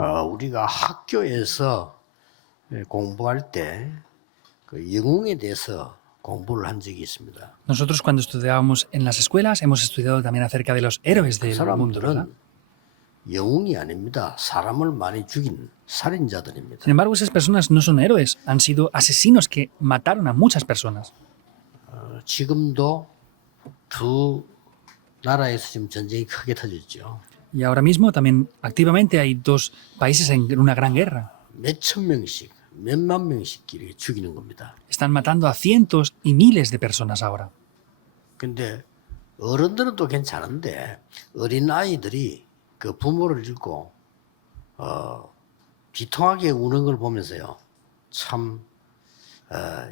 우리가 학교에서 공부할 때 그 영웅에 대해서 공부를 한 적이 있습니다. Nosotros cuando estudiábamos en las escuelas hemos estudiado también acerca de los héroes 그 del mundo, ¿verdad? 사람들은 영웅이 아닙니다. 사람을 많이 죽인 살인자들입니다. Sin embargo, esas personas no son héroes, han sido asesinos que mataron a muchas personas. 지금도 두 나라에서 지금 전쟁이 크게 터졌죠. Y ahora mismo también activamente hay dos países en una gran guerra. 몇천 명씩, 몇만 명씩 이렇게 죽이는 겁니다. Están matando a cientos y miles de personas ahora. 근데 어른들은 또 괜찮은데 어린 아이들이 그 부모를 잃고 비통하게 우는 걸 보면서요. 참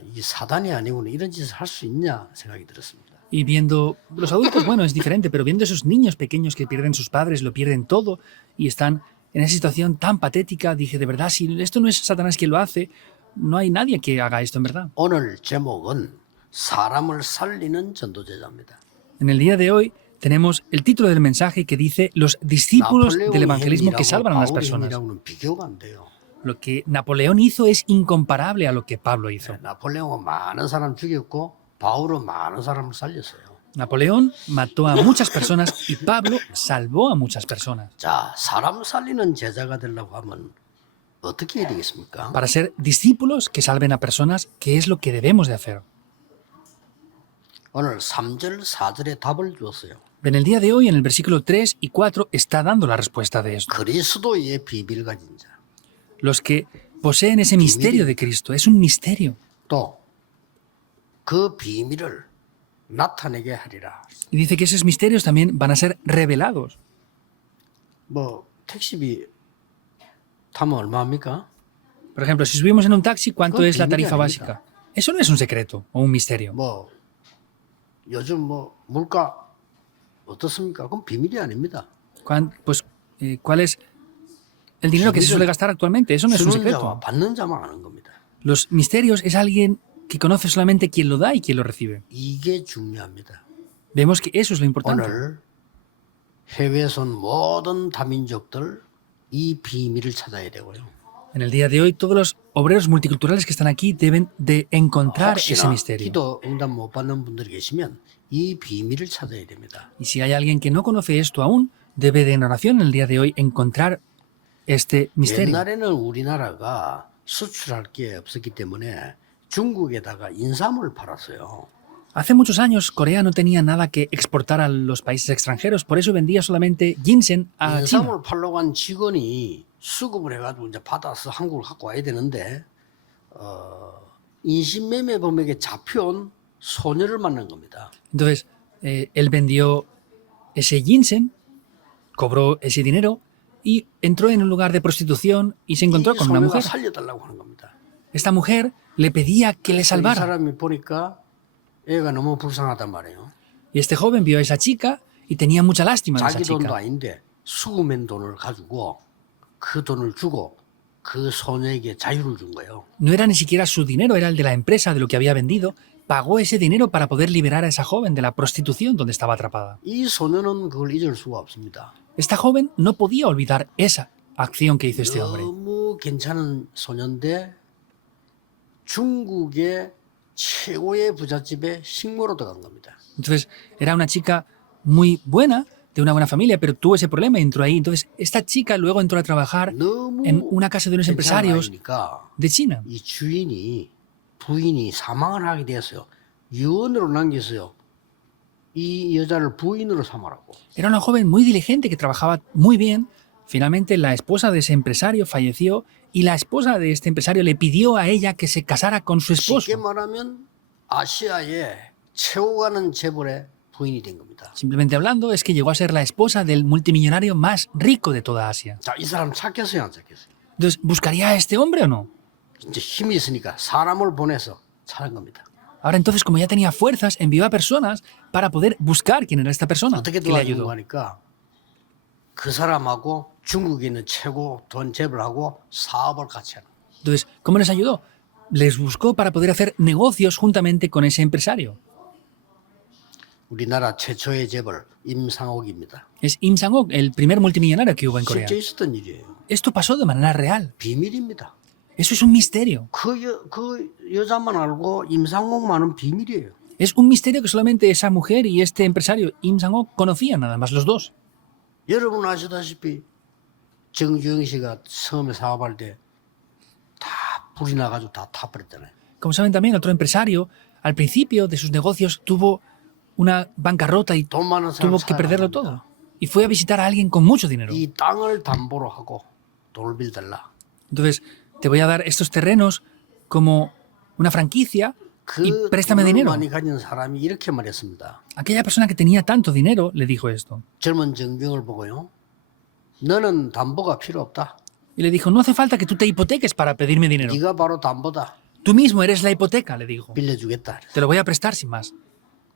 이게 사단이 아니구나 이런 짓을 할 수 있냐 생각이 들었습니다. Y viendo los adultos, bueno, es diferente, pero viendo esos niños pequeños que pierden sus padres, lo pierden todo y están en esa situación tan patética, dije, de verdad, si esto no es Satanás quien lo hace, no hay nadie que haga esto en verdad. 오늘 제목은 사람을 살리는 전도제자입니다. En el día de hoy tenemos el título del mensaje que dice los discípulos del evangelismo que salvan a las personas. 바울의 행위라고는 비교가 안 돼요. Lo que Napoleón hizo es incomparable a lo que Pablo hizo. 나폴레옹은 많은 사람 죽였고 바울은 많은 사람을 살렸어요. Napoleón mató a muchas personas y Pablo salvó a muchas personas. 자, 사람 살리는 제자가 되려고 하면 어떻게 해야 되겠습니까? Para ser discípulos que salven a personas, ¿qué es lo que debemos de hacer? 오늘 3절, 4절에 답을 주었어요. En el día de hoy, en el versículo 3 y 4, está dando la respuesta de esto. 그리스도의 비밀 가진 자. Los que poseen ese misterio de Cristo, es un misterio. 또 그 비밀을 나타내게 하리라. Y dice que esos misterios también van a ser revelados. 뭐 택시비 타면 얼마입니까? Por ejemplo, si subimos en un taxi, ¿cuánto Con es la 비밀이 tarifa 아닙니다. básica? Eso no es un secreto o un misterio. 뭐 요즘 뭐 물가 어떻습니까? 그건 비밀이 아닙니다. ¿Cuál es el dinero que se suele gastar actualmente? Eso no es un 주는 자와 secreto. 받는 자만 아는 겁니다. Los misterios es alguien que conoce solamente quién lo da y quién lo recibe. 이게 중요합니다. Vemos que eso es lo importante. 오늘 해외에서 온 모든 다민족들 이 비밀을 찾아야 되고요. En el día de hoy, todos los obreros multiculturales que están aquí deben de encontrar ese 혹시나 misterio. 기도 응답 못 받는 분들이 계시면 이 비밀을 찾아야 됩니다. Y si hay alguien que no conoce esto aún, debe de en oración en el día de hoy encontrar este misterio. 옛날에는 우리나라가 수출할 게 없었기 때문에 중국에다가 인삼을 팔았어요. Hace muchos años, Corea no tenía nada que exportar a los países extranjeros, por eso vendía solamente ginseng a China. 인삼을 팔려고 한 직원이 수급을 해가지고 이제 받아서 한국을 갖고 와야 되는데 인신매매 범액에 잡혀온 소녀를 만난 겁니다. Entonces, él vendió ese ginseng, cobró ese dinero y entró en un lugar de prostitución y se encontró 이 con una 소녀가 mujer. 살려달라고 하는 겁니다. Esta mujer le pedía que le 이 salvara. 사람이 보니까 애가 너무 불쌍하단 말이에요. Y este joven vio a esa chica y tenía mucha lástima de esa 자기 돈도 chica. 아닌데 수금맨 돈을 가지고 그 돈을 주고 그 소녀에게 자유를 준 거예요. No era ni siquiera su dinero, era el de la empresa, de lo que había vendido. Pagó ese dinero para poder liberar a esa joven de la prostitución donde estaba atrapada. 이 소녀는 그걸 잊을 수가 없습니다. Esta joven no podía olvidar esa acción que hizo este hombre. 너무 괜찮은 소녀인데 중국의 최고의 부잣집에 식모로 들어간 겁니다. Entonces, era una chica muy buena, de una buena familia, pero tuvo ese problema y entró ahí. Entonces, esta chica luego entró a trabajar 너무 en una casa de unos 괜찮은 empresarios 아이니까 de China. 이 부인이 사망을 하게 되었어요. 유언으로 남겼어요. 이 여자를 부인으로 삼으라고. Era una joven muy diligente que trabajaba muy bien. Finalmente, la esposa de ese empresario falleció y la esposa de este empresario le pidió a ella que se casara con su 쉽게 esposo. 말하면 아시아의 최고 가는 재벌의 부인이 된 겁니다. Simplemente hablando, es que llegó a ser la esposa del multimillonario más rico de toda Asia. 자, 이 사람 찾겠어요, 안 찾겠어요? Entonces, ¿buscaría a este hombre o no? 이제 힘이 있으니까 사람을 보내서 찾은 겁니다. Ahora entonces, como ya tenía fuerzas, envió a personas para poder buscar quién era esta persona 어떻게 que le 도와준 ayudó. 거니까 그 사람하고 중국에 있는 최고 돈 재벌하고 사업을 같이 하는 거예요. Entonces, ¿cómo les ayudó? Les buscó para poder hacer negocios juntamente con ese empresario. 우리나라 최초의 재벌 임상옥입니다. Es Im Sang-ok, el primer multimillonario que hubo en Corea. 실제 있었던 일이에요. esto pasó de manera real. 비밀입니다. Eso es un misterio. 그 여자만 알고 임상옥만은 비밀이에요. Es un misterio que solamente esa mujer y este empresario, Im Sang-ok, conocían, nada más los dos. 여러분 아시다시피 정주영 씨가 처음에 사업할 때 다 불이 나가지고 다 타버렸잖아요. Como saben también, otro empresario, al principio de sus negocios, tuvo una bancarrota y 돈 많은 사람 tuvo que perderlo todo. Y fue a visitar a alguien con mucho dinero. 이 땅을 담보로 하고 돈을 빌달라. Entonces, te voy a dar estos terrenos como una franquicia y 그 préstame 돈을 dinero. 많이 가진 사람이 이렇게 말했습니다. Aquella persona que tenía tanto dinero le dijo esto. 젊은 정병을 보고요. 너는 담보가 필요 없다. Y le dijo, no hace falta que tú te hipoteques para pedirme dinero. 네가 바로 담보다. Tú mismo eres la hipoteca, le dijo. 빌려주겠다. Te lo voy a prestar sin más.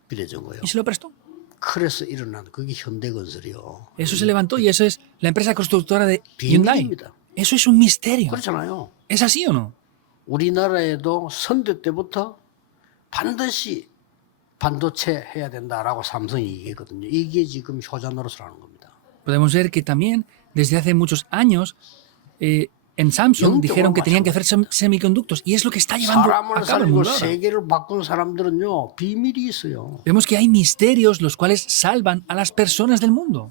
빌려준 거예요. Y se lo prestó. 그래서 일어난 그게 현대건설이요. Eso se levantó y eso es la empresa constructora de Hyundai. 비밀입니다. Eso es un misterio. 그렇잖아요. ¿Es así o no? 우리나라에도 선대 때부터 반드시 반도체 해야 된다라고 삼성이 얘기했거든요. 이게 지금 효자 노릇을 하는 겁니다. Podemos ver que también desde hace muchos años en Samsung dijeron que tenían que hacer semiconductos y es lo que está llevando 사람을 a cabo el 살리고 mundo ahora. 세계를 바꾼 사람들은요 비밀이 있어요. Vemos que hay misterios los cuales salvan a las personas del mundo.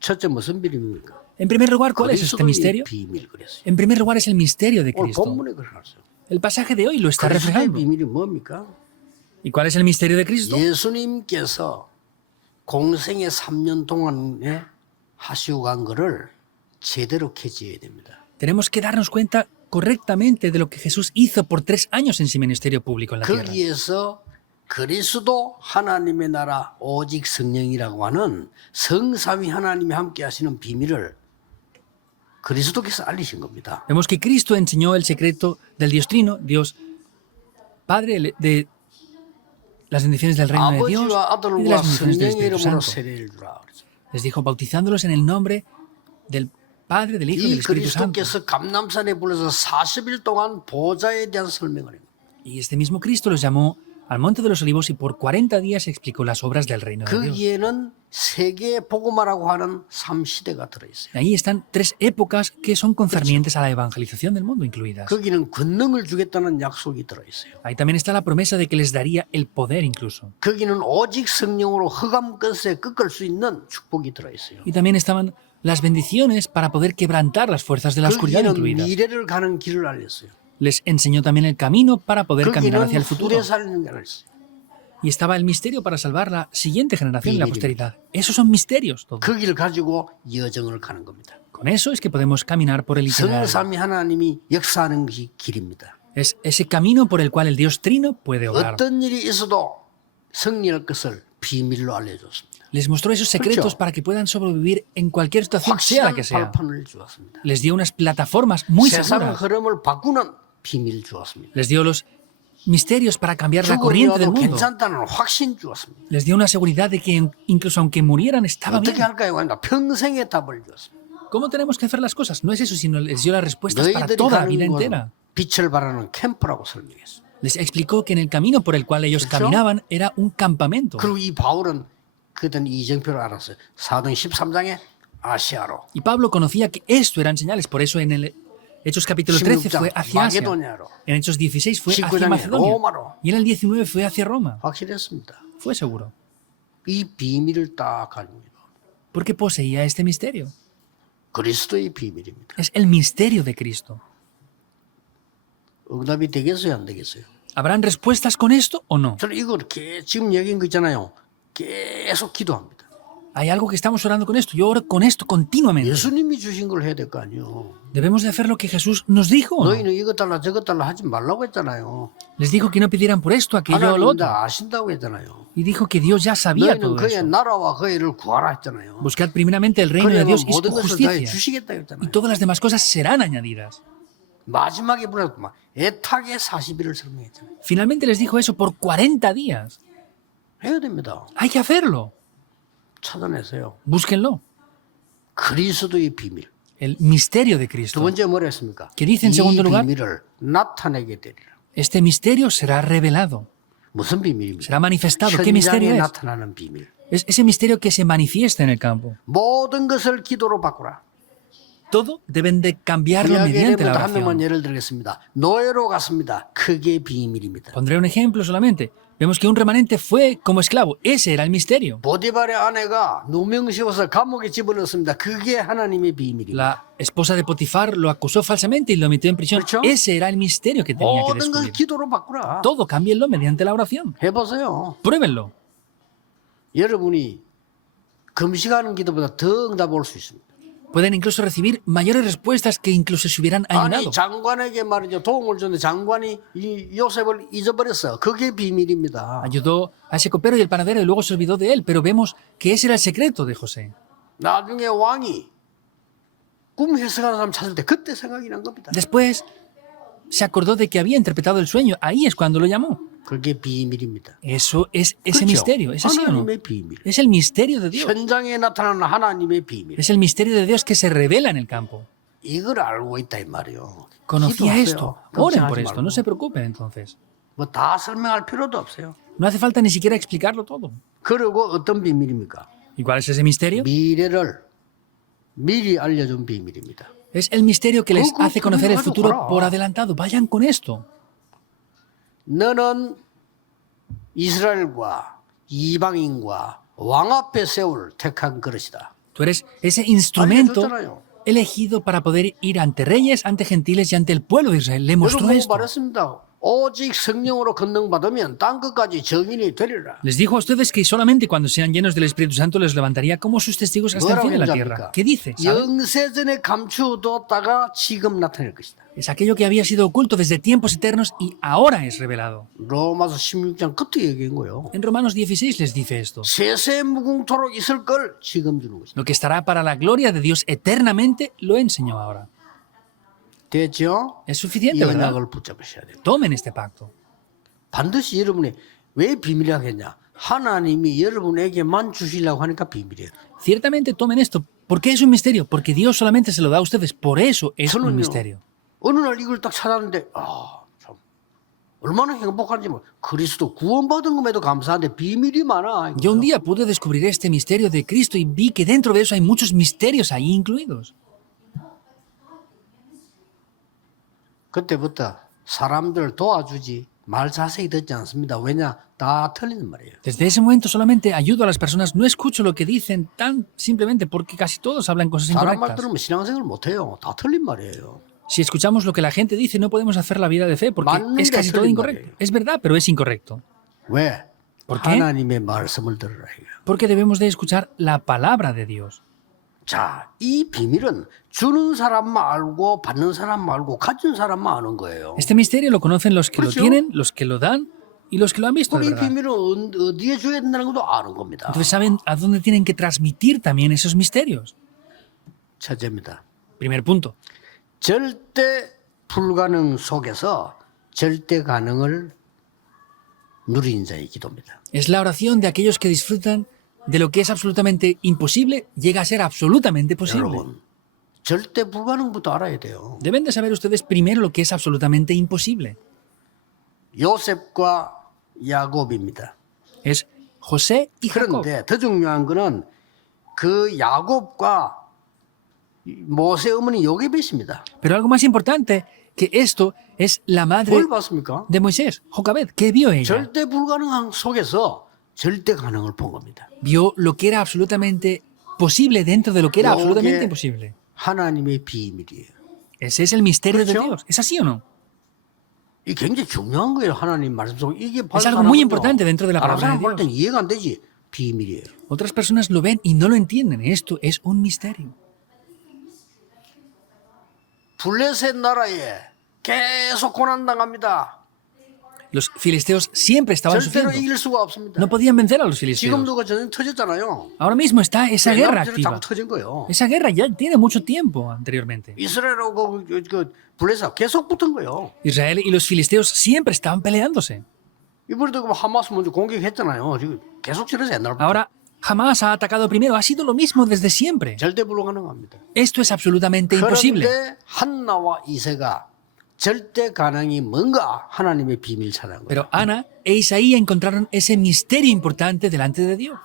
첫째 무슨 비밀입니까? En primer lugar, ¿cuál es este 그리스도의 misterio? 비밀 그랬어요. En primer lugar es el misterio de 오늘 Cristo. 본문에 그랬어요. El pasaje de hoy lo está 그리스도의 reflejando. 비밀이 뭡니까? ¿Y cuál es el misterio de Cristo? 예수님께서 공생의 3년 동안에 하시고 간 거를 제대로 캐지해야 됩니다. Tenemos que darnos cuenta correctamente de lo que Jesús hizo por 3 años en su ministerio público en la tierra. 거기에서 그리스도 하나님의 나라 오직 성령이라고 하는 성삼위 하나님이 함께 하시는 비밀을 그리스도께서 알리신 겁니다. Vemos que Cristo enseñó el secreto del Dios Trino, Dios Padre, de las bendiciones del reino de Dios 아버지와 y de las 아들과 bendiciones del 성령의 Espíritu 이름으로 Santo. 세례를 주라. Les dijo, bautizándolos en el nombre del Padre, del Hijo y 이 del Espíritu Santo. 그리스도께서 감남산에 불러서 40일 동안 보좌에 대한 설명을 합니다. Y este mismo Cristo los llamó al Monte de los Olivos y por 40 días explicó las obras del reino de Dios. 거기에는 세계 복음화라고 하는 3시대가 들어있어요. Ahí están 3 épocas que son concernientes a la evangelización del mundo incluidas. 거기는 권능을 주겠다는 약속이 들어있어요. Ahí también está la promesa de que les daría el poder incluso. 거기는 오직 성령으로 흑암 끝에 꺾을 수 있는 축복이 들어있어요. Y también estaban las bendiciones para poder quebrantar las fuerzas de la oscuridad 거기는 incluidas. 미래를 가는 길을 알렸어요. Les enseñó también el camino para poder caminar 거기는 hacia el futuro. 후대 살리는 게 알렸어요. Y estaba el misterio para salvar la siguiente generación y la Bienvenido. posteridad. Esos son misterios todos. 그 길을 가지고 여정을 가는 겁니다. Con eso es que podemos caminar por el itinerario. 성삼위 하나님이 역사하는 것이 길입니다. Es ese camino por el cual el Dios Trino puede obrar. 어떤 일이 있어도 승리할 것을 비밀로 알려줬습니다. Les mostró esos secretos 그렇죠. para que puedan sobrevivir en cualquier situación, sea la 확실한 que sea. 발판을 주었습니다. Les dio unas plataformas muy 세상 seguras. 흐름을 바꾸는 비밀을 주었습니다. Les dio los misterios para cambiar la corriente del 죽어도 mundo. 괜찮다는 확신 주었습니다. Les dio una seguridad de que incluso aunque murieran estaba 어떻게 bien. 할까요? 아니라 평생의 답을 주었습니다. ¿Cómo tenemos que hacer las cosas? No es eso, sino les dio las respuestas para 너희들이 toda la vida 가는 entera. 건 빛을 발하는 캠프라고 설명했어요. Les explicó que en el camino por el cual ellos ¿Escuchó? caminaban era un campamento. 그리고 이 바울은 그때 이정표를 알았어요. 사도행 13장에 아시아로, Y Pablo conocía que esto eran señales, por eso en el Hechos capítulo 13 fue 16장 hacia Asia. 마게도냐로 En Hechos 16 fue hacia 19장에 Macedonia. 로마로 Y en el 19 fue hacia Roma. 확실했습니다. Fue seguro. 이 비밀을 딱 가집니다. Porque poseía este misterio. 그리스도의 비밀입니다. Es el misterio de Cristo. 응답이 되겠어요, 안 되겠어요? ¿Habrán respuestas con esto o no? 저는 이거 지금 얘기한 거 있잖아요. 계속 기도합니다. Hay algo que estamos orando con esto. Yo oro con esto continuamente. 예수님이 주신 걸 해야 될 거 아니에요. ¿Debemos de hacer lo que Jesús nos dijo o no? 너희는 이것 달라 저것 달라 하지 말라고 했잖아요. Les dijo que no pidieran por esto, aquello o lo 하나님 otro. 다 아신다고 했잖아요. Y dijo que Dios ya sabía 너희는 todo 그의 eso. 나라와 그의 일을 구하라 했잖아요. Buscad primeramente el reino de 그러면 Dios y su 모든 것을 다 justicia. 주시겠다 Y 했잖아요. todas las demás cosas serán añadidas. 마지막에 보내서 막 애타게 40일을 설명했잖아요. Finalmente les dijo eso por 40 días. 해야 됩니다. Hay que hacerlo. 찾아내세요. Búsquenlo. 그리스도의 비밀. El misterio de 두 Cristo. 번째 뭐라 했습니까? ¿Qué dice en 이 segundo lugar? 비밀을 나타내게 되리라. Este misterio será revelado. 무슨 비밀입니까? Será manifestado. ¿Qué misterio 현장에 es? 나타나는 비밀. Es ese misterio que se manifiesta en el campo. 모든 것을 기도로 바꾸라. todo deben de cambiarlo mediante la 한 명만 oración. 예를 들겠습니다. 노예로 갔습니다. 그게 비밀입니다. Pondré un ejemplo solamente. Vemos que un remanente fue como esclavo. Ese era el misterio. 보디발의 아내가 누명 씌워서 감옥에 집어넣습니다. 그게 하나님의 비밀입니다. La esposa de Potifar lo acusó falsamente y lo metió en prisión. ¿K렇죠? Ese era el misterio que tenía que 모든 걸 descubrir. 기도로 바꾸라. Todo cámbienlo mediante la oración. 해보세요. Pruébenlo. 여러분이 금식하는 기도보다 더 응답 올 수 있습니다. Pueden incluso recibir mayores respuestas que incluso si hubieran 아니 ayunado. 장관에게 말이죠. 도움을 줬는데 장관이 이 요셉을 잊어버렸어. 그게 비밀입니다. Ayudó a ese copero y el panadero y luego se olvidó de él, pero vemos que ese era el secreto de José. 나중에 왕이 꿈 해석하는 사람 찾을 때 그때 생각이 난 겁니다. Después se acordó de que había interpretado el sueño. Ahí es cuando lo llamó. 그게 비밀입니다. Eso es ese 그렇죠? misterio. ¿Es así o no? 하나님의 비밀. Es el misterio de Dios. 현장에 나타나는 하나님의 비밀. Es el misterio de Dios que se revela en el campo. 이걸 알고 있다 이 말이요. Conocía 기도하세요. esto. Oren por 걱정하지 esto. 말고. No se preocupen entonces. 뭐 다 설명할 필요도 없어요. No hace falta ni siquiera explicarlo todo. 그리고 어떤 비밀입니까? ¿Y cuál es ese misterio? 미래를 미리 알려준 비밀입니다. Es el misterio que les 그거 hace conocer el 가지고 futuro 가라. por adelantado. Vayan con esto. 너는 이스라엘과 이방인과 왕 앞에 세울 택한 그릇이다. Tú eres ese instrumento 알려줬잖아요. elegido para poder ir ante reyes, ante gentiles y ante el pueblo de Israel. Le 여러분 mostró 보고 esto. 말했습니다. 오직 성령으로 건능받으면 땅 끝까지 증인이 되리라. Les dijo a ustedes que solamente cuando sean llenos del Espíritu Santo les levantaría como sus testigos hasta el 뭐라고 fin de la 했는지 tierra. 압니까? ¿Qué dice? ¿Saben? 영세전에 감추어뒀다가 지금 나타낼 것이다. Es aquello que había sido oculto desde tiempos eternos y ahora es revelado. 로마서 16장 끝에 얘기한 거예요. En Romanos 16 les dice esto. 세세 무궁토록 있을 걸 지금 주는 것이다. Lo que estará para la gloria de Dios eternamente lo enseñó ahora. 됐죠? Es 이 suficiente, ¿verdad? 언약을 붙잡으셔야 돼요. Tomen este pacto. 반드시 여러분이 왜 비밀이라고 했냐? 하나님이 여러분에게만 주시려고 하니까 비밀이에요. Ciertamente tomen esto. ¿Por qué es un misterio? Porque Dios solamente se lo da a ustedes. Por eso es un 저는요, misterio. 어느 날 이걸 딱 찾았는데 참 얼마나 행복한지 뭐 그리스도 구원받은 것에도 감사한데 비밀이 많아. Yo un día pude descubrir este misterio de Cristo y vi que dentro de eso hay muchos misterios ahí incluidos. 그때부터 사람들 도와주지 말 자세히 듣지 않습니다. 왜냐? 다 틀리는 말이에요. Desde ese momento solamente ayudo a las personas, no escucho lo que dicen tan simplemente porque casi todos hablan cosas 사람 말 incorrectas. 들으면 신앙생활 못해요. 다 틀린 말이에요. Si escuchamos lo que la gente dice, no podemos hacer la vida de fe porque 맞는데 es casi todo 틀린 incorrecto. 말이에요. Es verdad, pero es incorrecto. 왜? ¿Por qué? 하나님의 말씀을 들으라 이거예요. Porque debemos de escuchar la palabra de Dios. 자, 이 비밀은 주는 사람만 알고 받는 사람만 알고 가진 사람만 아는 거예요. Este misterio lo conocen los que lo 그렇죠. tienen, los que lo dan y los que lo han visto 그럼 de 이 verdad. 비밀은 어디에 줘야 된다는 것도 아는 겁니다. Entonces saben a dónde tienen que transmitir también esos misterios. 첫째입니다. Primer punto. 절대 불가능 속에서 절대 가능을 누리는 자의 기도입니다. Es la oración de aquellos que disfrutan de lo que es absolutamente imposible, llega a ser absolutamente posible. 여러분, 절대 불가능부터 알아야 돼요. Deben de saber ustedes primero lo que es absolutamente imposible. 요셉과 야곱입니다. Es José y Jacob. 그런데 더 중요한 거는 그 야곱과 모세 어머니 요게벳입니다. Pero algo más importante que esto es la madre 뭘 봤습니까? de Moisés, Jocabed. ¿Qué vio ella? 절대 불가능한 속에서 절대 가능을 본 겁니다. Vio lo que era absolutamente posible dentro de lo que era absolutamente 요게 imposible. 하나님의 비밀이에요. Ese es el misterio de ¿Correcto? Dios. ¿Es así o no? 이 굉장히 중요한 거예요. 하나님 말씀 속에 이게 Es algo muy importante dentro de la palabra de 사람 볼 Dios. 땐 이해가 안 되지. 비밀이에요. Otras personas lo ven y no lo entienden. Esto es un misterio. 블레셋 나라에 계속 고난 당합니다. Los filisteos siempre estaban 절대로 sufriendo. 이길 수가 없습니다. No podían vencer a los filisteos. 지금도 그 전쟁 터졌잖아요. Ahora mismo está esa guerra 자꾸 activa. 터진 거예요. Esa guerra ya tiene mucho tiempo anteriormente. 이스라엘하고 그 블레셋 계속 붙은 거예요. Israel y los filisteos siempre estaban peleándose. 이번에도 그 하마스 먼저 공격했잖아요. 지금 계속 저래서 옛날부터. Ahora, jamás ha atacado primero. Ha sido lo mismo desde siempre. 절대 불가능합니다. Esto es absolutamente imposible. 그런데 한나와 이세가 절대 가능이 뭔가 하나님의 비밀 찾아간 거예요. Pero Ana e Isaí encontraron ese misterio importante delante de Dios.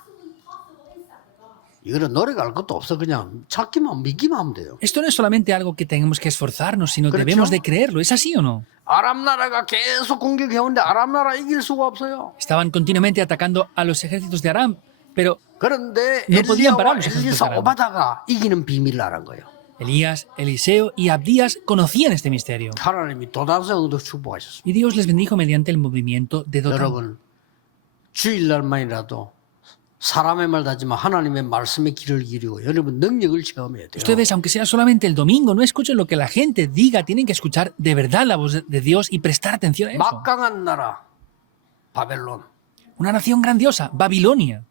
이거는 노력할 것도 없어. 그냥 찾기만 믿기만 하면 돼요. Esto no es solamente algo que tenemos que esforzarnos, sino ¿Correcto? debemos de creerlo. ¿Es así o no? 아람 나라가 계속 공격해오는데 아람 나라 이길 수가 없어요. Estaban continuamente atacando a los ejércitos de Aram, pero 그런데 No podían parar 엘리야와 los ejércitos 엘리사 de Aram. 오바다가 이기는 비밀을 알은 거예요. Elías, Eliseo y Abdías conocían este misterio. 하나님이 도단성도 축복하셨습니다. Y Dios les bendijo mediante el movimiento de Dotán. 여러분 주일날만이라도 사람의 말 하지만 하나님의 말씀에 귀를 기울이고 여러분 능력을 체험해야 돼요. Ustedes, aunque sea solamente el domingo, no escuchen lo que la gente diga, tienen que escuchar de verdad la voz de Dios y prestar atención a eso. 막강한 나라 바벨론 Una nación grandiosa, Babilonia.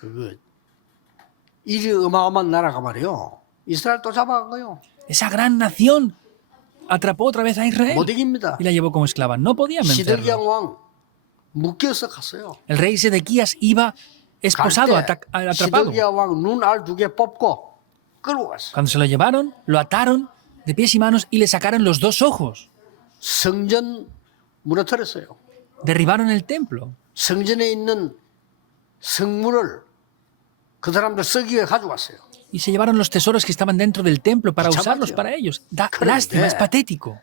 그거 이 어마어마한 나라가 말이요. 이스라엘 또 잡아간 거요. Esa gran nación atrapó otra vez a Israel 못 이깁니다. y la llevó como esclava. No podían 시드기야 vencerlo. 왕 묶여서 갔어요. El rey Sedequías iba esposado, atrapado. 시드기야 왕 눈알 2개 뽑고 끌고 갔어. Cuando se lo llevaron, lo ataron de pies y manos y le sacaron los 2 ojos. 성전 무너뜨렸어요. Derribaron el templo. 성전에 있는 성물을 그 사람들 쓰기 위해 가져갔어요. Y se llevaron los tesoros que estaban dentro del templo para Chaval, usarlos tío. para ellos. Da Creo lástima, que- es patético.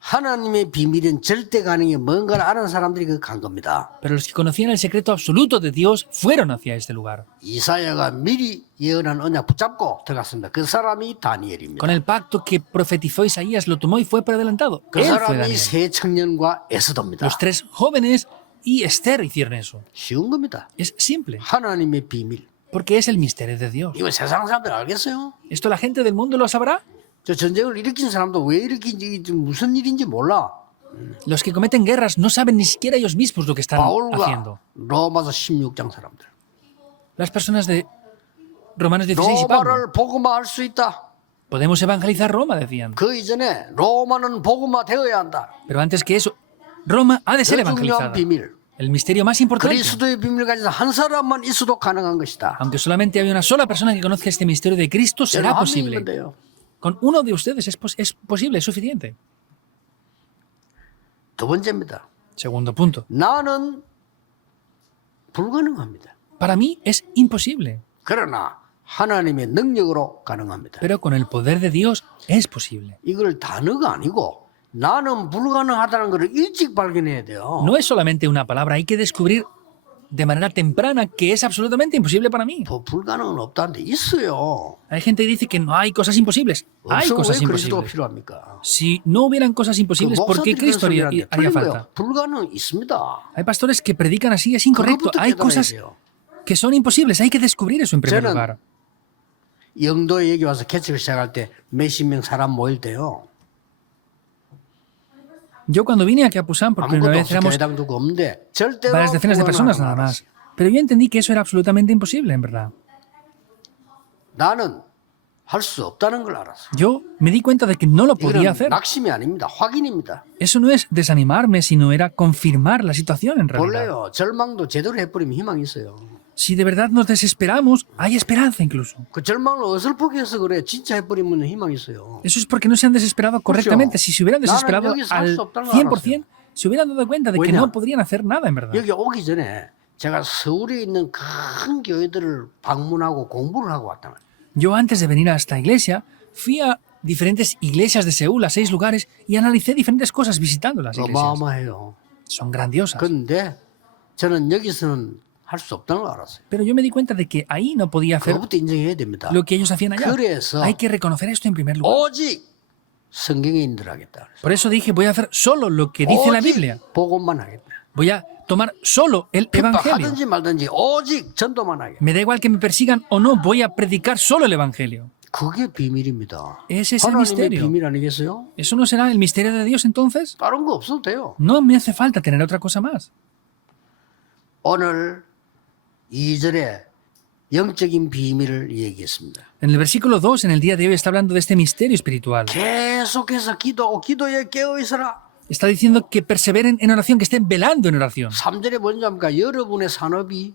하나님의 비밀은 절대 가능해 뭔가를 아는 사람들이 그 간 겁니다. Pero los que conocían el secreto absoluto de Dios fueron hacia este lugar. 이사야가 미리 예언한 언약 붙잡고 들어갔습니다. 그 사람이 다니엘입니다. Con el pacto que profetizó Isaías lo tomó y fue por adelantado. 그 Él fue 사람이 Daniel. 세 청년과 에스더입니다. Los 3 jóvenes y Esther hicieron eso. 쉬운 겁니다. Es simple, 하나님의 비밀. porque es el misterio de Dios. 이거 세상 사람들 알겠어요? ¿Esto la gente del mundo lo sabrá? 저 전쟁을 일으킨 사람도 왜 일으킨지 무슨 일인지 몰라. Los que cometen guerras no saben ni siquiera ellos mismos lo que están 바울과 haciendo. 로마서 16장 사람들. Las personas de Romanos 16 y Pablo. 로마를 복음화할 수 있다. Podemos evangelizar Roma, decían. 그 이전에 로마는 복음화 되어야 한다. Pero antes que eso, Roma ha de ser 더 중요한 evangelizada. 비밀. El misterio más importante. 그리스도의 비밀을 가진 한 사람만 있어도 가능한 것이다. Aunque solamente hay una sola persona que conozca este misterio de Cristo, será 한 posible. 명이면 돼요. Con uno de ustedes es posible, es suficiente. 두 번째입니다. Segundo punto. 나는 불가능합니다. Para mí es imposible, 그러나 하나님의 능력으로 가능합니다. pero con el poder de Dios es posible. 이걸 단어가 아니고 나는 불가능하다는 것을 일찍 발견해야 돼요. No es solamente una palabra, hay que descubrir de manera temprana que es absolutamente imposible para mí. 불가능은 없다는데 있어요. Hay gente que dice que no hay cosas imposibles. Hay 없으면 cosas 왜 그리스도가 imposibles. 필요합니까? Si no hubieran cosas 그 imposibles, ¿por qué 목사들이 Cristo haría, 그랬으면 haría 틀린 falta? 거예요. 불가능 있습니다. Hay pastores que predican así, es incorrecto. 그것부터 Hay 깨달아야 cosas 돼요. que son imposibles, hay que descubrir eso en primer 저는 lugar. 영도에 여기 와서 개척을 시작할 때 몇십 명 사람 모일 때요. Yo cuando vine aquí a Pusan por primera 아무것도 vez 없어 éramos 교회당도 없는데 절대로 varias decenas de personas nada más. Pero yo entendí que eso era absolutamente imposible, en verdad. 나는 할 수 없다는 걸 알았어. Yo me di cuenta de que no lo podía 이거는 hacer. 낙심이 아닙니다. 확인입니다. Eso no es desanimarme, sino era confirmar la situación en realidad. 원래요. 절망도 제대로 해버리면 희망이 있어요. Si de verdad nos desesperamos, hay esperanza incluso. 그 절망을 어설프게 해서 그래. 진짜 해버리면 희망이 있어요. Eso es porque no se han desesperado correctamente. Si se hubieran desesperado 나는 여기서 할수 al 없다는 걸 100%, se hubieran dado cuenta de que 왜냐? no podrían hacer nada en verdad. 여기 오기 전에 제가 서울에 있는 큰 교회들을 방문하고 공부를 하고 왔단 말이에요. Yo antes de venir a esta iglesia, fui a diferentes iglesias de Seúl, a 6 lugares, y analicé diferentes cosas visitando las iglesias. 어마어마해요. Son grandiosas. 그런데 저는 여기서는 할 수 없다는 걸 알았어요. Pero yo me di cuenta de que ahí no podía hacer 그것부터 인정해야 됩니다. lo que ellos hacían allá. 그래서 Hay que reconocer esto en primer lugar. 오직 성경에 인들하겠다. Por eso dije, voy a hacer solo lo que dice la Biblia. 복음만 하겠다. Voy a tomar solo el Evangelio. 핍박하든지 말든지 오직 전도만 하겠다. Me da igual que me persigan o no, voy a predicar solo el Evangelio. 그게 비밀입니다. Ese es el 하나님의 misterio. 비밀 아니겠어요? ¿Eso no será el misterio de Dios entonces? 다른 거 없어도 돼요. No me hace falta tener otra cosa más. 오늘 2절에 영적인 비밀을 얘기했습니다. En el versículo 2, en el día de hoy, está hablando de este misterio espiritual. 계속해서 기도하고 기도에 깨어 있어라. Está diciendo que perseveren en oración, que estén velando en oración. 3절에 뭔지 압니까? 여러분의 산업이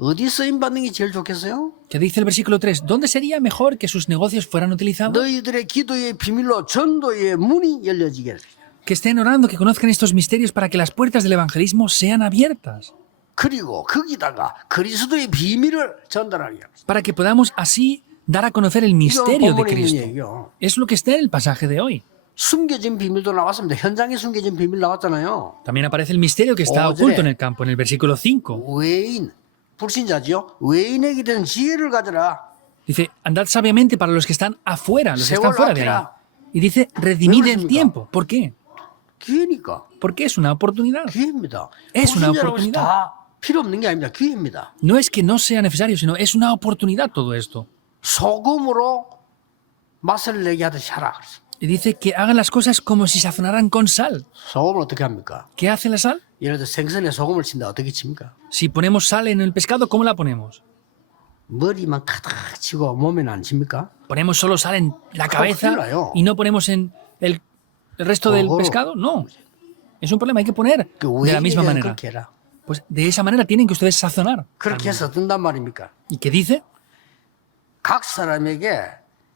어디 쓰임 받는 게 제일 좋겠어요? ¿Qué dice el versículo 3? ¿Dónde sería mejor que sus negocios fueran utilizados? 너희들의 기도의 비밀로 전도의 문이 열려지게. Que estén orando, que conozcan estos misterios para que las puertas del evangelismo sean abiertas. 그리고 거기다가 그리스도의 비밀을 전달하게 합니다. para que podamos así dar a conocer el 이건 misterio de 본문에 있는 Cristo. 얘기요. Es lo que está en el pasaje de hoy. 숨겨진 비밀도 나왔습니다. 현장에 숨겨진 비밀 나왔잖아요. También aparece el misterio que está Oh, oculto diré. en el campo, en el versículo 5. 외인, 불신자지요. 외인에게 된 지혜를 가져라. Dice, andad sabiamente para los que están afuera, los que están Seol fuera de ahí. Akira. Y dice, redimid el 그렇습니까? tiempo. ¿Por qué? 기회니까. Porque es una oportunidad. 기회입니다. Es una 불신자라고 해서 oportunidad. 다 필요 없는 게 아닙니다. 기회입니다. No es que no sea necesario, sino es una oportunidad todo esto. 소금으로 맛을 내게 하듯이 하라. 그랬습니다. Y dice que hagan las cosas como si sazonaran con sal. 소금을 어떻게 합니까? ¿Qué hace la sal? 예를 들어 생선에 소금을 친다. 어떻게 칩니까? Si ponemos sal en el pescado, ¿cómo la ponemos? 머리만 가득 치고 몸에는 안 칩니까? ¿Ponemos solo sal en la cabeza claro. y no ponemos en el resto del Ojo. pescado? No. Es un problema, hay que poner 그 de la misma 외인에게는 manera. 그렇게 해라. Pues de esa manera tienen que ustedes sazonar. 그렇게 해서 뜬단 말입니까? ¿Y qué dice? 각 사람에게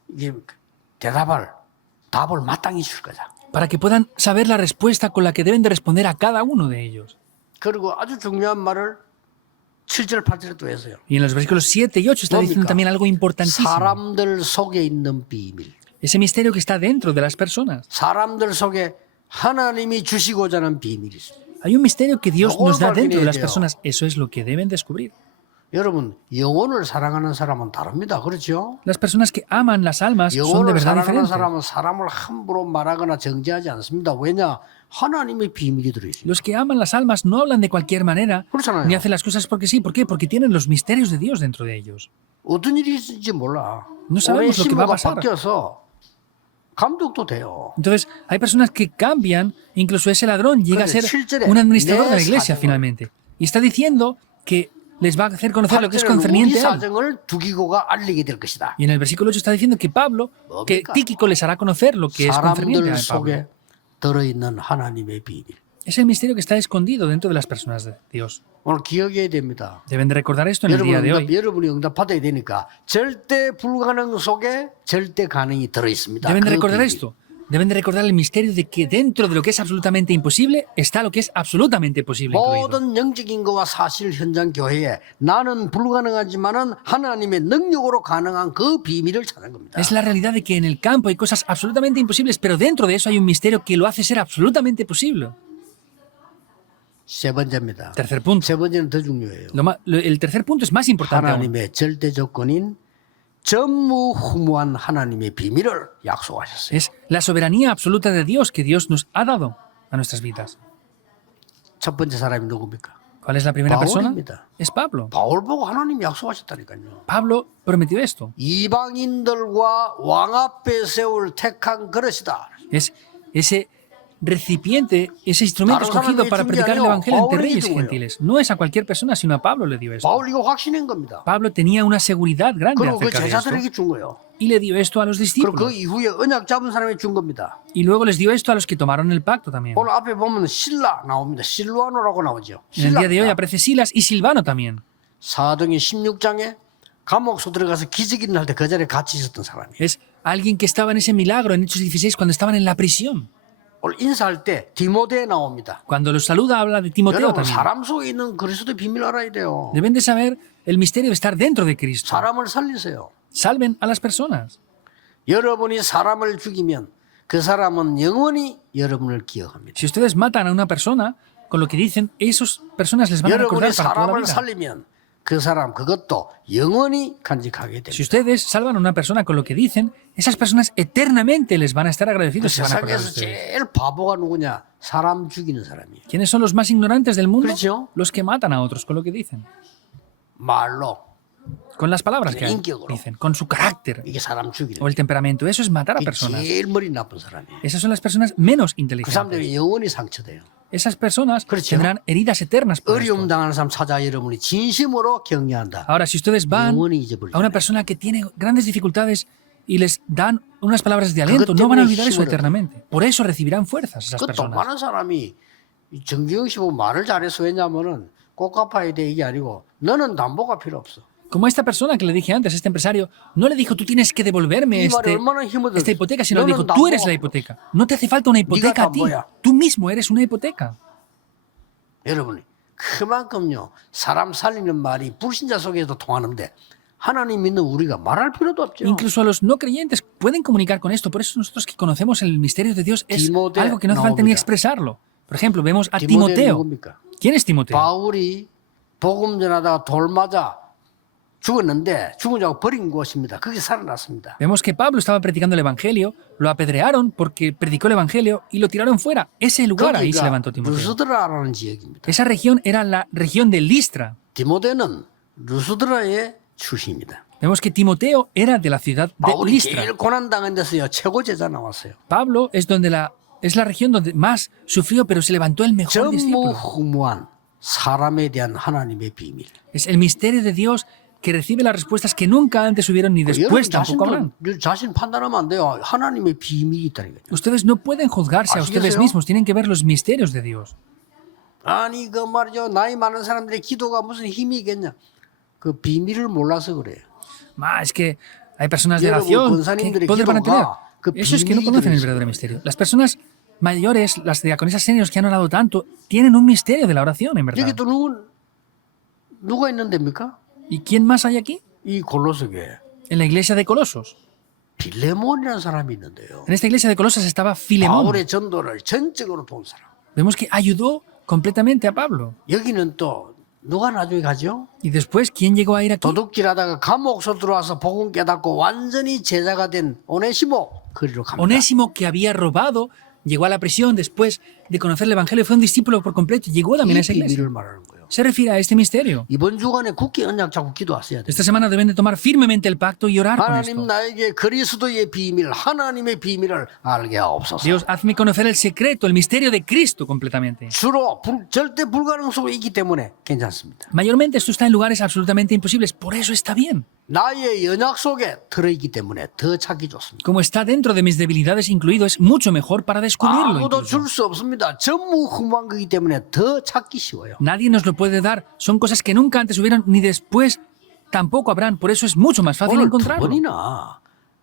이게 답을 마땅히 줄 거다. Para que puedan saber la respuesta con la que deben de responder a cada uno de ellos. 그리고 아주 중요한 말을 7절, 8절에 또 했어요. Y en los versículos 7 y 8 está diciendo 뭡니까? también algo importantísimo. 사람들 속에 있는 비밀. Ese misterio que está dentro de las personas. 사람들 속에 하나님이 주시고자 하는 비밀이 있습니다. Hay un misterio que Dios nos da dentro de las Dios. personas. Eso es lo que deben descubrir. 여러분, 영혼을 사랑하는 사람은 다릅니다. 그렇죠? Las personas que aman las almas son de 영혼을 verdad 사랑하는 diferentes. 사람은 사람을 함부로 말하거나 정죄하지 않습니다. 왜냐? 하나님의 비밀이 들어있습니다. Los que aman las almas no hablan de cualquier manera 그렇잖아요. ni hacen las cosas porque sí. ¿Por qué? Porque tienen los misterios de Dios dentro de ellos. 어떤 일이 있을지 몰라. No 올해 sabemos lo que va a 신부가 pasar. 바뀌어서 감독도 돼요. Entonces, hay personas que cambian, incluso ese ladrón llega a ser 실제로 un administrador de la 내 iglesia 사정을- finalmente. Y está diciendo que les va a hacer conocer lo que es 우리 concerniente a él. 사정을 두기고가 알리게 될 것이다. Y en el versículo 8 está diciendo que Pablo, que 뭡니까? Tíquico les hará conocer lo que es concerniente 사람들 a Pablo. 속에 들어있는 하나님의 비밀. Es el misterio que está escondido dentro de las personas de Dios. 오늘 기억해야 됩니다. Deben de recordar esto en el día de hoy. 여러분이 응답 받아야 되니까 절대 불가능 속에 절대 가능이 들어있습니다. Deben de 그 recordar 비밀. esto. Deben de recordar el misterio de que dentro de lo que es absolutamente imposible está lo que es absolutamente posible incluido. 모든 영적인 것과 사실 현장 교회에 나는 불가능하지만은 하나님의 능력으로 가능한 그 비밀을 찾는 겁니다. Es la realidad de que en el campo hay cosas absolutamente imposibles, pero dentro de eso hay un misterio que lo hace ser absolutamente posible. 세 번째입니다. Tercer punto. 세 번째는 더 중요해요. El tercer punto es más importante aún. 하나님의 절대 조건인 전무후무한 하나님의 비밀을 약속하셨어요. Es la soberanía absoluta de Dios que Dios nos ha dado a nuestras vidas. 첫 번째 사람이 누굽니까? ¿Cuál es la primera persona? 바울입니다. Es Pablo. 바울 보고 하나님이 약속하셨다니까요. Pablo prometió esto. 이방인들과 왕 앞에 세울 택한 그릇이다. Es ese recipiente, ese instrumento Claro, escogido sabe, para es un predicar el diario. evangelio entre Pablo reyes y dijo, gentiles. No es a cualquier persona, sino a Pablo le dio esto. 바울 이거 확신한 겁니다. Pablo tenía una seguridad grande 그리고 그 acerca de esto 제자들에게 준 거예요. y le dio esto a los 그리고 그 discípulos. 이후에 언약 잡은 사람에게 준 겁니다. Y luego les dio esto a los que tomaron el pacto también. 오늘 앞에 보면 실라 나옵니다. 실루아노라고 나오죠. En el día de hoy 실라. aparece Silas y Silvano también. 사도행 16장에 감옥소 들어가서 기적 일어날 때 그 자리에 같이 있었던 사람이에요. Es alguien que estaba en ese milagro en Hechos 16 cuando estaban en la prisión. 오늘 인사할 때 디모데 나옵니다. Cuando los saluda habla de Timoteo 여러분 también. 사람 속에 있는 그리스도의 비밀 알아야 돼요. Deben de saber el misterio de estar dentro de Cristo. 사람을 살리세요. Salven a las personas. 여러분이 사람을 죽이면 그 사람은 영원히 여러분을 기억합니다. Si ustedes matan a una persona, con lo que dicen, esas personas les van a recordar 여러분이 para toda la 사람을 vida. 살리면 그 사람 그것도 영원히 간직하게 Si 됩니다. ustedes salvan a una persona con lo que dicen, esas personas eternamente les van a estar agradecidos y se van a acordar de 세상에서 ustedes. 제일 바보가 누구냐? 사람 죽이는 사람이에요. ¿Quiénes son los más ignorantes del mundo? 그렇죠. Los que matan a otros con lo que dicen. 말로 Con las palabras que 인격으로. dicen, con su carácter 이게 사람 죽이는 o el temperamento. Eso es matar a 이게 personas. 제일 머리 나쁜 사람이에요. Esas son las personas menos 그 inteligentes. 사람들이 영원히 상처돼요. Esas personas 그렇죠. tendrán heridas eternas por 어려움 esto. 당하는 사람 찾아 여러분이 진심으로 격려한다. Ahora, si ustedes van 영원히 a 잊어버리죠. una persona que tiene grandes dificultades y les dan unas palabras de aliento, no van a olvidar eso eternamente. Por eso recibirán fuerzas esas 그 personas. 많은 사람이 이 정경 씨 보고 말을 잘해서 왜냐면은 꼭 갚아야 돼 이게 아니고 너는 담보가 필요 없어. Como esta persona que le dije antes, este empresario, no le dijo tú tienes que devolverme 이 말이 얼마나 힘을 esta hipoteca, sino le dijo 너는 tú eres la 담보가 hipoteca. No te hace falta una hipoteca a ti. 담보야. Tú mismo eres una hipoteca. 여러분이 그만큼요 사람 살리는 말이 불신자 속에도 통하는데 하나님 믿는 우리가 말할 필요도 없죠. Incluso a los no creyentes pueden comunicar con esto. Por eso nosotros que conocemos el misterio de Dios es Timoteo algo que no hace falta ni 나옵니다. expresarlo. Por ejemplo, vemos a 디모데는 Timoteo. 누굽니까? ¿Quién es Timoteo? 바울이 복음 전하다가 돌 맞아 죽었는데 죽은 자고 버린 곳입니다. 거기 살아났습니다. Vemos que Pablo estaba predicando el Evangelio, lo apedrearon porque predicó el Evangelio y lo tiraron fuera. Ese lugar ahí se 거기가 levantó Timoteo. 루스드라라는 지역입니다. Esa región era la región de Listra. 디모데는 루스드라의 출신입니다. Vemos que Timoteo era de la ciudad de 바울이 Listra. 제일 고난당한 데서요 최고 제자 나왔어요. Pablo es la región donde más sufrió, pero se levantó el mejor discípulo. 전무후무한 사람에 대한 하나님의 비밀. Es el misterio de Dios que recibe las respuestas que nunca antes hubieron ni 여러분 después tampoco habrán. 자신 판단하면 안 돼요. 하나님의 비밀이 있다니까요. Ustedes no pueden juzgarse a ustedes ¿Así mismos, tienen que ver los misterios de Dios. 아니 그 말이죠. 나이 많은 사람들의 기도가 무슨 힘이 있겠냐. 그 비밀을 몰라서 그래요. Es que hay personas de 여러분, oración, 권사님들의 ¿qué poder van a tener? 기도가 그 Eso es que no 비밀이 conocen el 들어있어요. verdadero misterio. Las personas mayores, las diaconisas seniors que han orado tanto, tienen un misterio de la oración, en 여기 verdad. 또 누가 있는 데입니까? ¿Y quién más hay aquí? 이 골로새교회 En la iglesia de Colosos. 빌레몬이라는 사람이 있는데요. En esta iglesia de Colosas estaba Filemón. 바울의 전도를 전적으로 본 사람. Vemos que ayudó completamente a Pablo. 여기는 또 누가 나중에 가죠? Y después, ¿quién llegó a ir aquí? 도둑질하다가 감옥서 들어와서 복음 깨닫고 완전히 제자가 된 오네시모 그리로 갑니다. Onésimo, que había robado, llegó a la prisión después de conocer el Evangelio, fue un discípulo por completo y llegó también a 이 esa iglesia. 비밀을 말하는 거예요. Se refiere a este misterio. 이번 주간에 굳게 언약 잡고 기도하셔야 돼요. Esta semana deben de tomar firmemente el pacto y orar con 하나님 esto. 나에게 그리스도의 비밀, 하나님의 비밀을 알게 하옵소서. Dios, hazme conocer el secreto, el misterio de Cristo completamente. 주로 절대 불가능 속에 있기 때문에 괜찮습니다. Mayormente esto está en lugares absolutamente imposibles, por eso está bien. 나의 연약 속에 들어있기 때문에 더 찾기 좋습니다. Como está dentro de mis debilidades incluido, es mucho mejor para descubrirlo. 아무도 incluso. 줄 수 없습니다. 전무후무한 거기 때문에 더 찾기 쉬워요. Nadie nos lo puede dar. Son cosas que nunca antes hubieron ni después tampoco habrán. Por eso es mucho más fácil 오늘 두 encontrarlo. 번이나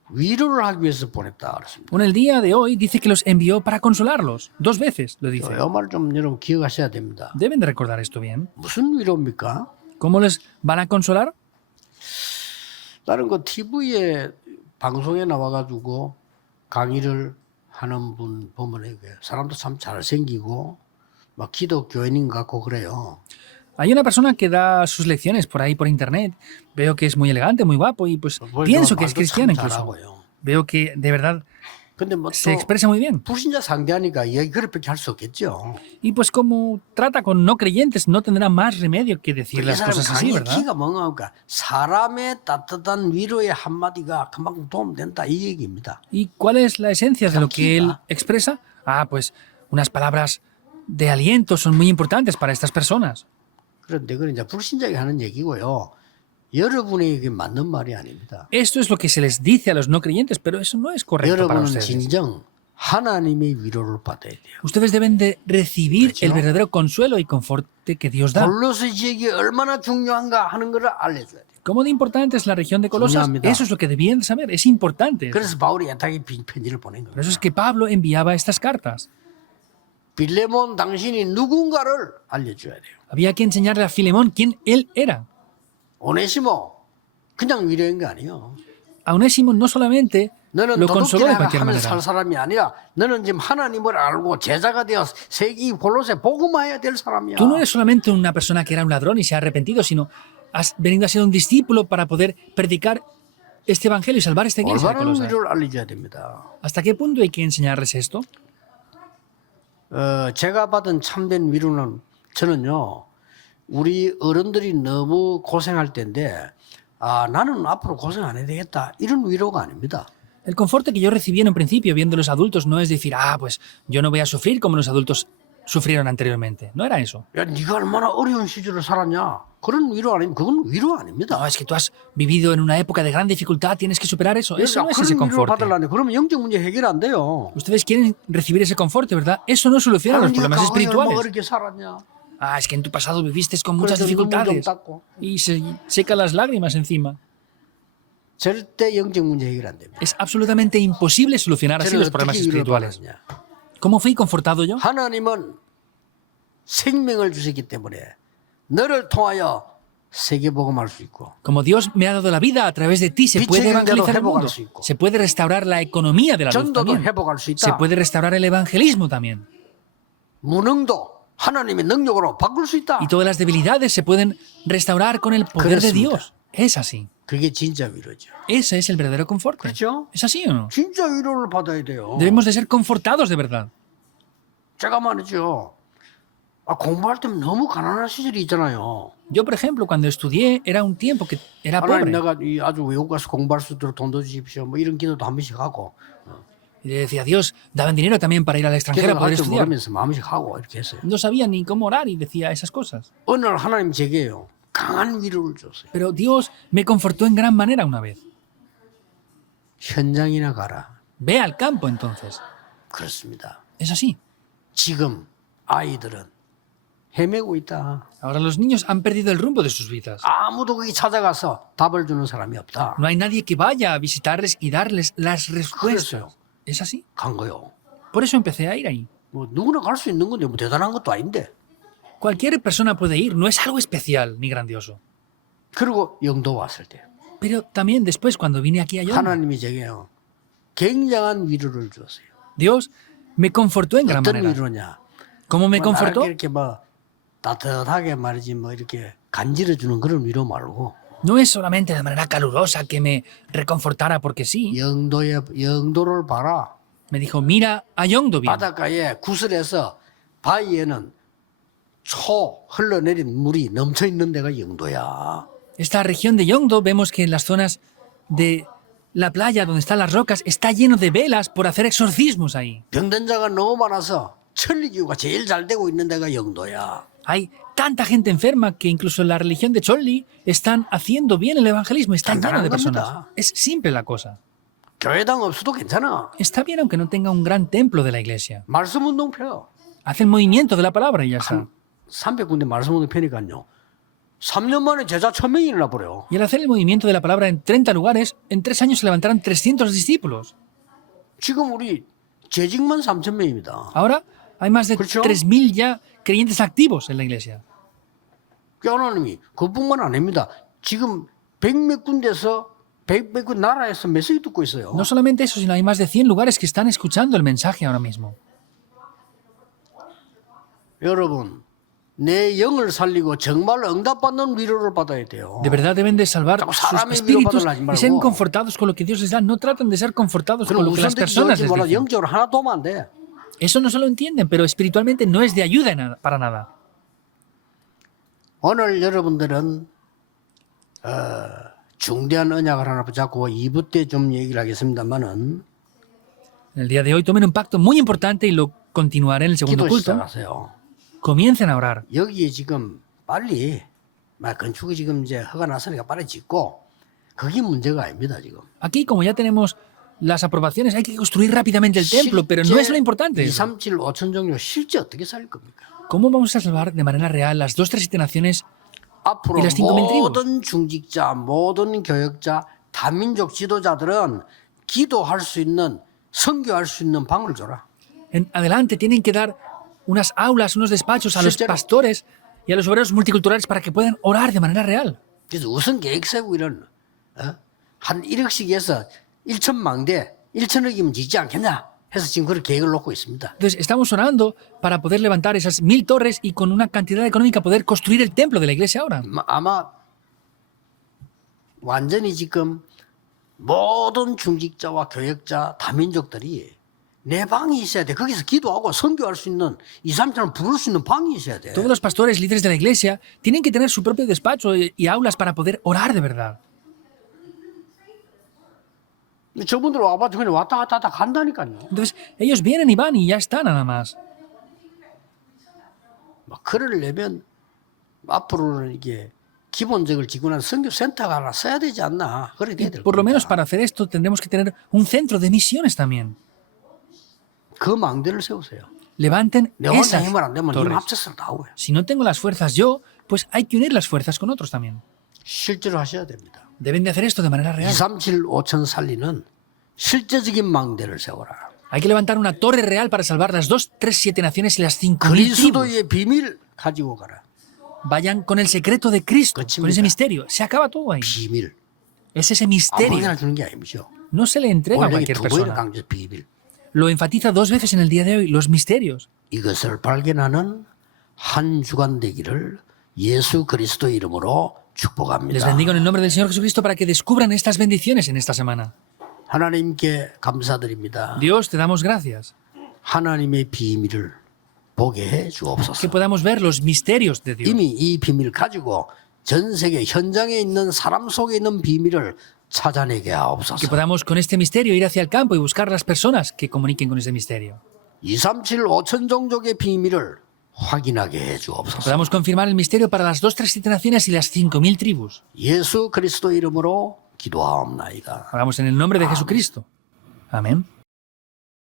위로를 하기 위해서 보냈다 그랬습니다. Bueno, el día de hoy dice que los envió para consolarlos. 2 veces lo dice. 이 말 좀 여러분 기억하셔야 됩니다. Deben de recordar esto bien. 무슨 위로입니까? ¿Cómo les van a consolar? 다른 거 TV에 방송에 나와가지고 강의를 하는 분 보면 이게 사람도 참 잘생기고 막 기독 교인인 것 같고 그래요. Hay una persona que da sus lecciones por ahí por internet. Veo que es muy elegante, muy guapo y pues pienso que es 말도 cristiano 참 incluso. 잘하고요. Veo que de verdad 근데 뭐 se 또 expresa muy bien. 불신자 상대하니까 이야기 그렇게 할 수 없겠죠. Y pues como trata con no creyentes, no tendrá más remedio que decir 이 las 사람 cosas así, 강의 ¿verdad? 키가 뭔가 사람의 따뜻한 위로의 한마디가 그만큼 도움된다 이 얘기입니다. ¿Y cuál es la esencia de lo que él Tranquila. expresa? Pues unas palabras de aliento son muy importantes para estas personas. 그런데 그건 이제 불신자에게 하는 얘기고요. 여러분에게 맞는 말이 아닙니다. Esto es lo que se les dice a los no creyentes, pero eso no es correcto para 여러분은 ustedes. 진정 하나님의 위로를 받아야 돼요. Ustedes deben de recibir 그렇죠? el verdadero consuelo y conforte que Dios da. 골로새 지역이 얼마나 중요한가 하는 것을 알려줘야 돼요. ¿Cómo de importante es la región de Colosas? 중요합니다. Eso es lo que debían de saber, es importante. 그래서 바울이 애타게 편지를 보낸 Por eso es 겁니다. que Pablo enviaba estas cartas. 빌레몬 당신이 누군가를 알려줘야 돼요. Había que enseñarle a Filemón quién él era. 오네시모 그냥 위로한 게 아니에요. A Onésimo no solamente 너는 lo consoló de 도둑질하고 cualquier 하면서 manera. 살 사람이 아니라 너는 지금 하나님을 알고 제자가 되어 세계 골로새 복음화해야 될 사람이야. Tú no eres solamente una persona que era un ladrón y se ha arrepentido, sino has venido a ser un discípulo para poder predicar este evangelio y salvar esta iglesia de 올바른 Colosas. 위로를 알려줘야 됩니다. ¿Hasta qué punto hay que enseñarles esto? 제가 받은 참된 위로는 저는요 우리 어른들이 너무 고생할 때인데 나는 앞으로 고생 안 해야 되겠다 이런 위로가 아닙니다. El conforte que yo recibí en un principio viendo a los adultos no es decir, pues yo no voy a sufrir como los adultos sufrieron anteriormente. No era eso. 야, 네가 얼마나 어려운 시절을 살았냐? 그런 위로 아니면 그건 위로 아닙니다. No, es que tú has vivido en una época de gran dificultad, tienes que superar eso. Eso no es ese 그런 위로를 conforte. 받으려면 그러면 영적 문제 해결 안 돼요. Ustedes quieren recibir ese conforte, ¿verdad? Eso no soluciona los 네가 problemas 과거에 얼마나 espirituales. 어렵게 살았냐? Es que en tu pasado viviste con muchas 그래서 눈물 좀 dificultades 닦고 y se secan las lágrimas encima. 절대 영적 문제 해결 안 됩니다. Es absolutamente imposible solucionar así 저는 los problemas 어떻게 위로를 espirituales. 받았냐? ¿Cómo fui confortado yo? 하나님은 생명을 주셨기 때문에 너를 통하여 세계 복음할 수 있고 Como Dios me ha dado la vida, a través de ti se Bicho puede que evangelizar el 회복할 mundo. 수 있고. Se puede restaurar la economía de la luz 전도도 también. 회복할 수 Se 있다. puede restaurar el evangelismo también. 무능도 하나님의 능력으로 바꿀 수 있다. Y todas las debilidades se pueden restaurar con el poder de 그렇습니다. Dios. Es así. 그게 진짜 위로죠. Ese es el verdadero confort. 그렇죠? ¿Es así o no? 진짜 위로를 받아야 돼요. Debemos de ser confortados de verdad. 제가 말이죠. 공부할 때 너무 가난한 시절이 있잖아요. Yo, por ejemplo, cuando estudié, era un tiempo que era 하나님 pobre. 내가 아주 외국 가서 공부할 수 있도록 돈도 주십시오. 뭐 이런 기도도 한 번씩 하고. Y le decía, Dios, daban dinero también para ir al extranjero a 기도를 poder 할 줄 estudiar. 모르면서 한 번씩 하고 이렇게 했어요. No sabía ni cómo orar y decía esas cosas. 어느 날 하나님 제게요. 강한 위로를 줬어요. Pero Dios me confortó en gran manera una vez. 현장이나 가라. Ve al campo entonces. 그렇습니다. Es así. 지금 아이들은 헤매고 있다. Ahora los niños han perdido el rumbo de sus vidas. 아무도 거기 찾아가서 답을 주는 사람이 없다. No hay nadie que vaya a visitarles y darles las respuestas. 그랬어요. Es así. 간 거요. Por eso empecé a ir ahí. 뭐 누구나 갈 수 있는 건데 뭐 대단한 것도 아닌데. Cualquier persona puede ir, no es algo especial ni grandioso. 그리고 영도 왔을 때 Pero también después, cuando vine aquí a Yom, 하나님이 제게요. 굉장한 위로를 주었어요. Dios me confortó en gran 어떤 manera. 위로냐? ¿Cómo me 뭐 나를 confortó? 이렇게 뭐 따뜻하게 말이지 뭐 이렇게 간지러 주는 그런 위로 말고 No es solamente de manera calurosa que me reconfortara porque sí. 영도를 봐라. Me dijo, mira a Yongdo bien. 바닷가에 구슬에서 바위에는 초 흘러내린 물이 넘쳐 있는 데가 영도야. Esta región de Yongdo vemos que en las zonas de la playa donde están las rocas está lleno de velas por hacer exorcismos ahí. 병든 자가 너무 많아서 천리교가 제일 잘 되고 있는 데가 영도야. Hay tanta gente enferma que incluso en la religión de Cholli están haciendo bien el evangelismo, está lleno de personas. Es simple la cosa. 교회당 없어도 괜찮아. Está bien aunque no tenga un gran templo de la iglesia. 말씀 운동 펴. Hace el movimiento de la palabra y ya está. 300군데 말씀 운동 펴니까요. 3년 만에 제자 1000명이 나버려. Y al hacer el movimiento de la palabra en 30 lugares, en 3 años se levantaron 300 discípulos. 지금 우리 재직만 3000명입니다. Ahora hay más de 그렇죠? 3000 ya creyentes activos en la iglesia. 하나님이 그뿐만 아닙니다. 지금 100몇 군데서 100몇 군 나라에서 메시지 듣고 있어요. No solamente eso, sino hay más de 100 lugares que están escuchando el mensaje ahora mismo. 여러분, 내 영을 살리고 정말 응답받는 위로를 받아야 돼요. De verdad deben de salvar 자꾸 sus 사람의 espíritus 위로받으려 하지 y ser 말고. confortados con lo que Dios les da. No traten de ser confortados con 그럼 lo que las 우선적인 personas les 몰라 dicen. 영적으로 하나 도움 안 돼. Eso no se lo entienden, pero espiritualmente no es de ayuda para nada. 오늘 여러분들은 중대한 언약을 하나 붙잡고 2부 때 좀 얘기를 하겠습니다만은 En el día de hoy tomen un pacto muy importante y lo continuaré en el segundo 기도 culto. 시작하세요. Comiencen a orar. 여기에 지금 빨리 건축이 지금 이제 허가 났으니까 빨리 짓고 그게 문제가 아닙니다 지금. Aquí, como ya tenemos las aprobaciones, hay que construir rápidamente el templo, pero no es lo importante. 2, 3, 7, 5천 종류 실제 어떻게 살 겁니까? ¿Cómo vamos a salvar de manera real las 2, 3, 7 naciones? 앞으로 Y las 5,000 tribus. 모든 중직자, 모든 교역자, 다민족 지도자들은 기도할 수 있는, 선교할 수 있는 방을 줘라. En adelante tienen que dar unas aulas, unos despachos a los 실제로. pastores y a los obreros multiculturales para que puedan orar de manera real. 그래서 우선 계획 세우고 이런 한 1억씩 해서 1천망대 1천억이면 짓지 않겠냐 해서 지금 그런 계획을 놓고 있습니다. Entonces, estamos orando para poder levantar esas 1000 torres y con una cantidad económica poder construir el templo de la iglesia ahora. 아마 완전히 지금 모든 중직자와 교역자, 다민족들이 내 방이 있어야 돼. 거기서 기도하고 선교할 수 있는 2, 3천을 부를 수 있는 방이 있어야 돼. Todos los pastores, líderes de la iglesia, tienen que tener su propio despacho y aulas para poder orar de verdad. 저분들 와봐도 그냥 왔다 갔다 하다 간다니까요. Entonces, ellos vienen y van y ya está nada más. 그러려면 앞으로는 이게 기본적을 지고 난 선교센터가 하나 써야 되지 않나. 그래 돼야 될 Por lo menos 겁니다. para hacer esto tendremos que tener un centro de misiones también. 그 망대를 세우세요. Levanten 내 혼자 esas 힘을 안 되면 힘 torres. 합쳐서 나오고요. Si no tengo las fuerzas yo, pues hay que unir las fuerzas con otros también. 실제로 하셔야 됩니다. Deben de hacer esto de manera 2, real. 3, 7, 5천 살리는 실제적인 망대를 세워라. Hay que levantar una torre real para salvar las 2, 3, 7 naciones y las 5,000 tribus. 그리스도의 비밀 가지고 가라. Vayan con el secreto de Cristo, Cochimita. con ese misterio. Se acaba todo ahí. 비밀. Es ese misterio. 아무나 주는 게 아니죠. No se le entrega a 원래 cualquier 두 번이나 persona. 강조 비밀. Lo enfatiza 2 veces en el día de hoy, los misterios. 이것을 발견하는 한 주간 되기를 예수 그리스도 이름으로 Les 축복합니다. bendigo en el nombre del Señor Jesucristo para que descubran estas bendiciones en esta semana. 하나님께 감사드립니다. Dios, te damos gracias. 하나님의 비밀을 보게 해 주옵소서. Que podamos ver los misterios de Dios. 이미 이 비밀 가지고 전 세계 현장에 있는 사람 속에 있는 비밀을 찾아내게 Que 하옵소서. podamos con este misterio ir hacia el campo y buscar las personas que comuniquen con este misterio. 237 5천 종족의 비밀을 확인하게 해 주옵소서. Podamos confirmar el misterio para las 2 3 naciones y las 5.000 tribus. 예수 그리스도 이름으로 기도하옵나이다. Hablamos en el nombre de Jesucristo. Amén.